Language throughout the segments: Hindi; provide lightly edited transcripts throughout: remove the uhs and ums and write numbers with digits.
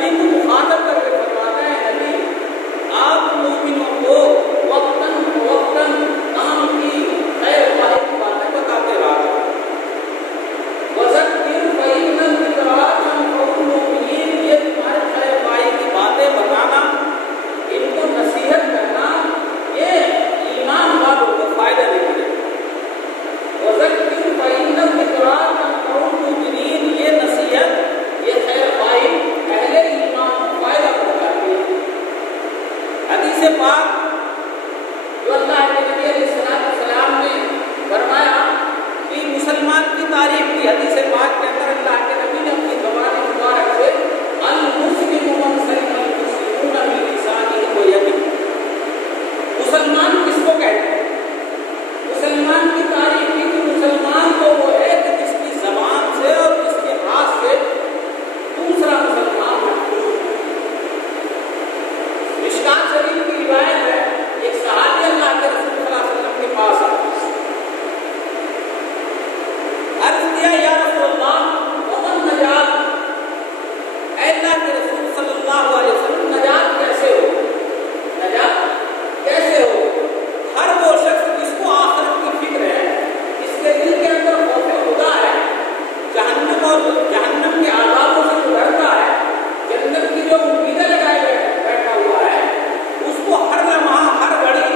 नबी को मुखातब करके फरमाता है, नबी आप मोमिनों को वक्तन वक्तन काम की खैर ख्वाही की बातें बताते रहा करो। वज़क्किर फ़इन्न ज़िक्रा तंफ़उल मुमिनीन, ये तुम्हारे खैर ख्वाही की बातें बताना, इनको नसीहत करना, ये ईमान वालों को फायदा देगी। वज़क्किर फ़इन्न ज़िक्रा तंफ़उल मुमिनीन, ये नसीहत, ये खैर ख्वाही अहले ईमान को फायदा पहुंचाती है। हदीस पाक जो अल्लाह के नबी अलैहिस्सलाम ने फरमाया कि मुसलमान की तारीफ की, हदीस पाक के अंदर अल्लाह के नबी ने अपनी ज़बान मुबारक से अल मुस्लिमु मन सलिमा अल मुस्लिमूना मिन लिसानिही व यदिही, मुसलमान किसको कहते हैं? मुसलमान की तारीफ की कि मुसलमान तो वो है कि जिसकी ज़बान से और जिसके हाथ से दूसरा मुसलमान महफूज है। मिशकात शरीफ की रिवायत है, एक सहाबी अल्लाह के रसूल सल्लल्लाहु अलैहि वसल्लम के पास आए, अर्ज़ किया या रसूलल्लाह वमन नजात, ऐ अल्लाह के रसूल सल्लल्लाहु अलैहि वसल्लम नजात कैसे हो, नजात कैसे हो? हर वो शख्स जिसको आखिरत की फिक्र है, जिसके दिल के अंदर खौफ खुदा है, जहन्नम और जहन्नम के आज़ाबों से जो डरता है, जन्नत की जो उम्मीदें लगाए बैठा हुआ है, उसको हर लम्हा हर घड़ी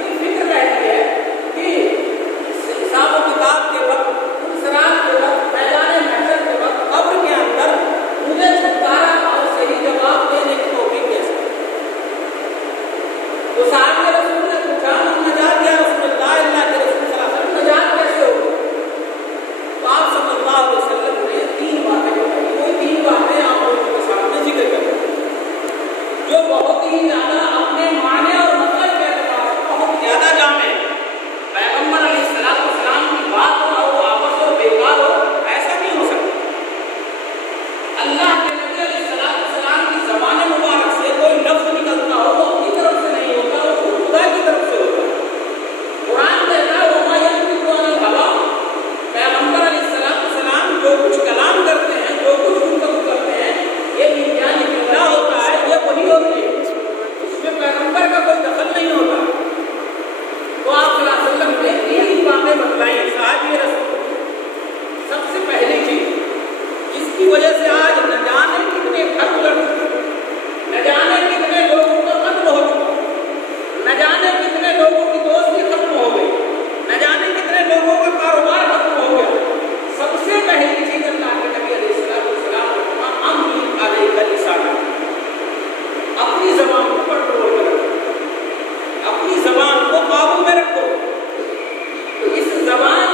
ये फिक्र रहती है कि हिसाब व किताब के वक्त, सिरात के वक्त, मैदान महशर के वक्त, कब्र के अंदर मुझे छुटकारा और सही जवाब देने की तौफीक कैसे? तो साहब के रसूल ने पूछा नजात या रसूलुल्लाह, अल्लाह के रसूल सल्लल्लाहु अलैहि वसल्लम नजात कैसे हो? तो आप सल्लल्लाहु अलैहि वसल्लम ने 3 बातें बताई। कोई 3 बातें आप लोगों के सामने जिक्र करें जो बहुत ही ज्यादा अपने माने और मतलब के एतबार से बहुत ज्यादा जामे। पैगंबर अलैहिस्सलाम की बात हो और वो आपस में बेकार हो, ऐसा नहीं हो सकता। अल्लाह के नबी अलैहिस्सलाम की ज़बान मुबारक से कोई लफ्ज़ निकलता हो, वो अपनी तरफ से नहीं होता, वो खुदा की तरफ से होता है। कुरान कहता है वमा यंतिक़ु अनिल हवा, पैगंबर अलैहिस्सलाम जो कुछ कलाम करते हैं, जो कुछ गुफ्तगू करते हैं, ये विज्ञान जिंदा होता है, ये वही होती है, उसमें पैगंबर का कोई दखल नहीं होता। तो आप सल्लल्लाहु अलैहि वसल्लम ने 3 बातें बतलाई साहब रसूल। सबसे पहली चीज जिसकी वजह से आज न जाने कितने घर उलट चुके, न जाने कितने लोगों का कत्ल हो चुका, न जाने कितने लोगों की दोस्ती खत्म हो गई, न जाने कितने लोगों का कारोबार खत्म हो गया। सबसे पहली चीज अल्लाह के नबी अलैहिस्सलाम ने कहा अम्लिक अलैका लिसानक, अपनी ज़बान को कंट्रोल करो, अपनी ज़बान को काबू में रखो। इस ज़बान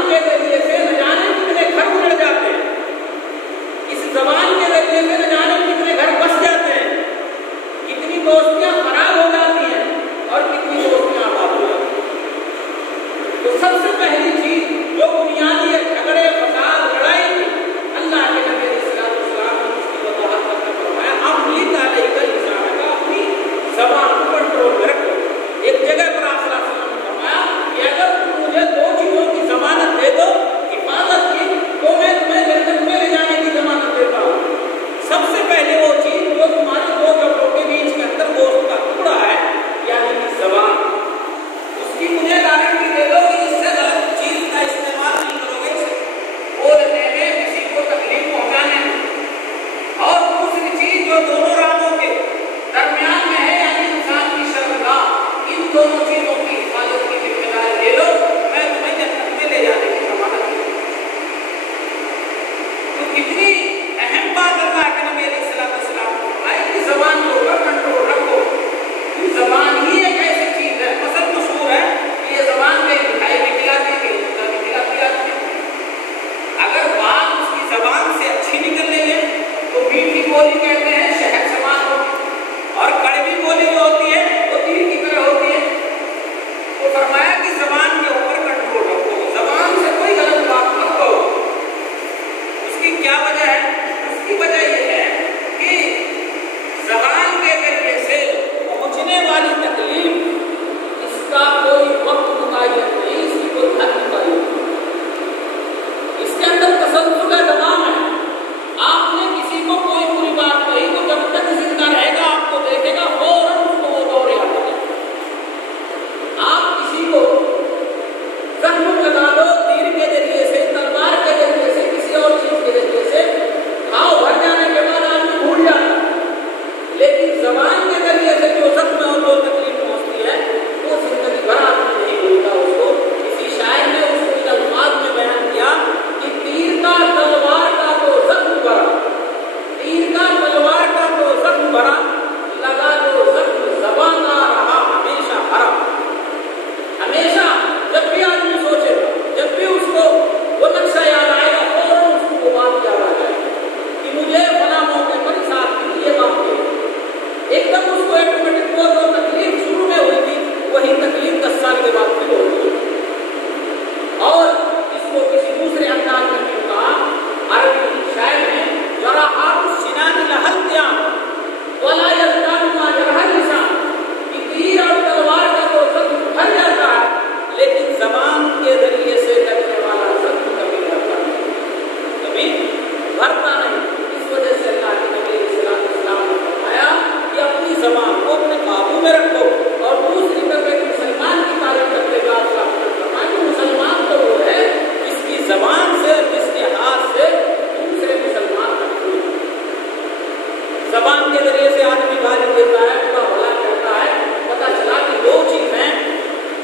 जुबान के जरिए से आदमी गाली देता है, बुरा भला कहता है, पता चला कि दो चीजें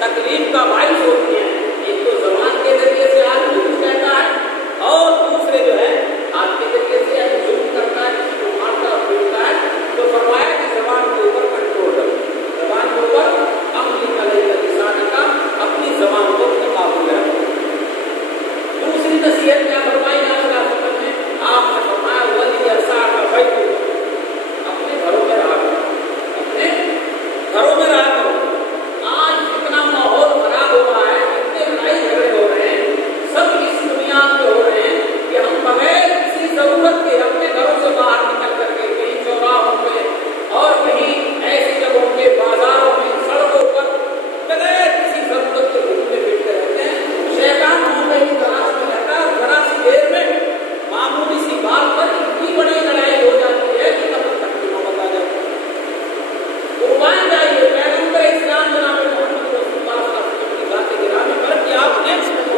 तकलीफ का बाइस होती हैं। एक तो जुबान के जरिए से आदमी कुछ कहता है और दूसरे जो है हाथ के जरिए से जुल्म करता है, किसी को मारता पीटता है। तो फरमाया कि जुबान के ऊपर कंट्रोल रखो, जुबान के ऊपर अपनी लिसान का, अपनी जुबान को अपने काबू में रखो। दूसरी नसीहत क्या फरमाई आपने? आपने फरमाया वली अरसा का भाई अपने घरों में रहा करो, अपने घरों में रहा करो। आज कितना माहौल खराब हो रहा है, कितने लड़ाई झगड़े हो रहे हैं, सब इस दुनिया में हो रहे हैं कि हम बगैर किसी जरूरत के अपने घरों से बाहर निकल करके कहीं चौराहों पे और कहीं ऐसी जगहों पे, बाजारों में, सड़कों पर बगैर किसी जरूरत के घूमते फिरते रहते हैं। शैतान मुंह में ही तलाश में रहता है और जरा सी देर में मामूली सी बात पर इतनी बड़ी लड़ाई हो जाती है कि कब तक की नौबत आ जाती है। कुर्बान जाइए पैगंबर इस्लाम जनाब मोहम्मद रसूलुल्लाह सल्लल्लाहु अलैहि वसल्लम की बातें गिरामी पर कि आपने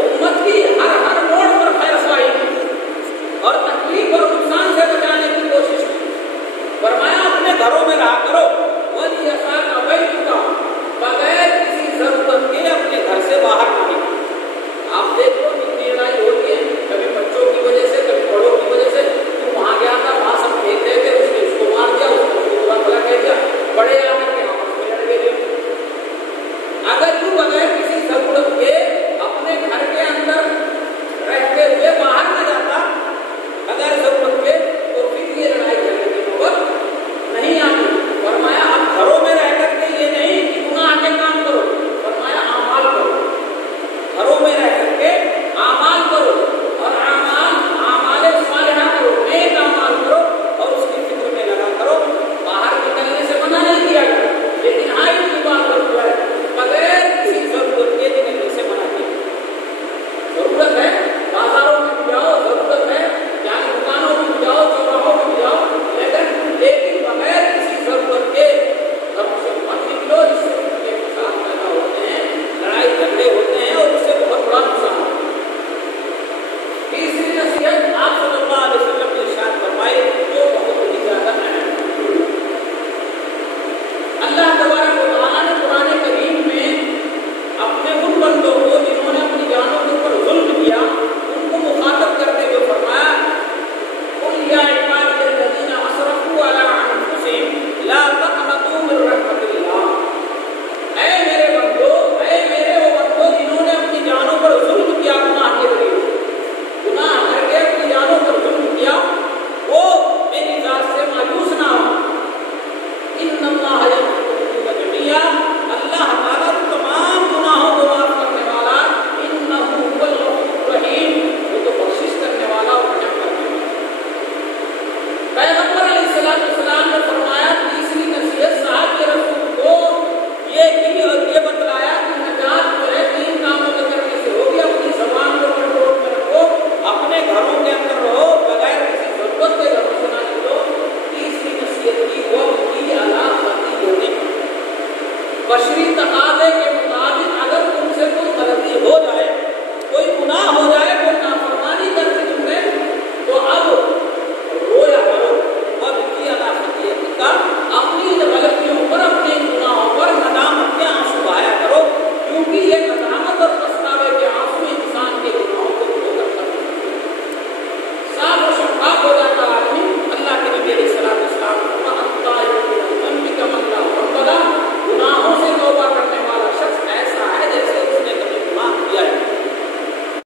उम्मत की हर मोड़ पर खैर ख्वाही की और तकलीफ और नुकसान से बचाने की कोशिश की। फरमाया अपने घरों में रहा करो, वली असा का वही चुका, बगैर किसी जरूरत के अपने घर से बाहर नहीं। आप देखो कितनी लड़ाई होती है, कभी बच्चों की वजह से, कभी बड़ों की वजह से। तू वहां गया था, वहां सब खेल रहे थे, उसने उसको मार दिया, उसको बुरा भला कह दिया, बड़े आकर के आपस में लड़ गए। अगर तू बगैर किसी जरूरत के अपने घर के अंदर रहते हुए बाहर न जाता बगैर जरूरत के, तो फिर ये लड़ाई झगड़े की नौबत नहीं आती। फरमाया आप घरों में रह करके ये नहीं कि गुनाह के काम करो, फरमाया आमाल करो, घरों में रह करके आमाल करो और आमाले सालिहा करो, नेक आमाल करो और उसकी फिक्र में लगा करो। बाहर निकलने से मना नहीं किया गया, लेकिन हाँ एक बात जरूर है, बगैर किसी जरूरत के निकलने से मना किया। जरूरत है बाजारों में भी जाओ, जरूरत है जहाँ दुकानों में भी जाओ, चौराहों में भी जाओ, लेकिन बगैर किसी जरूरत के घरों से मत निकलो। इससे उनके नुकसान पैदा होते हैं, लड़ाई झगड़े होते हैं और उससे बहुत बड़ा नुकसान होता है। तीसरी नसीहत आप सल्लल्लाहु अलैहि वसल्लम ने इरशाद फरमाई जो बहुत ही ज्यादा अहम है। अल्लाह तबारक व तआला ने कुरान करीम में अपने उन बंदों को जिन्होंने अपनी जानों के ऊपर जुल्म किया उनको मुखातब करते हुए फरमाया कुल या इबादियल्लज़ीना असरफू अला अनफुसिहिम ला तक़नतू मिन रहमतिल्लाह। ऐ मेरे बंदो, ऐ मेरे वो बंदो जिन्होंने अपनी जानों पर जुल्म किया, गुनाह के जरिए गुनाह करके अपनी जानों पर जुल्म किया, वो मेरी जात से मायूस ना हो। इन्नल्लाह यग़फ़िरु ज़ुनूब जमीआ, अल्लाह ताला तमाम गुनाहों को माफ करने वाला, इन्नहु हुवल गफूरुर रहीम, वो तो बख्शिश करने वाला और रहम करने वाला। पैगंबर अलैहिस्सलातु वस्सलाम ने फरमाया तीसरी नसीहत साहब के रसूल को ये की और ये बतलाया कि नजात जो है तीन कामों के करने से होगी। अपनी ज़बान को कंट्रोल में रखो, अपने घरों के अंदर रहो, बगैर किसी जरूरत के घरों से ना निकलो। तीसरी नसीहत की वो की अला खती होने बशरी तकाज़े के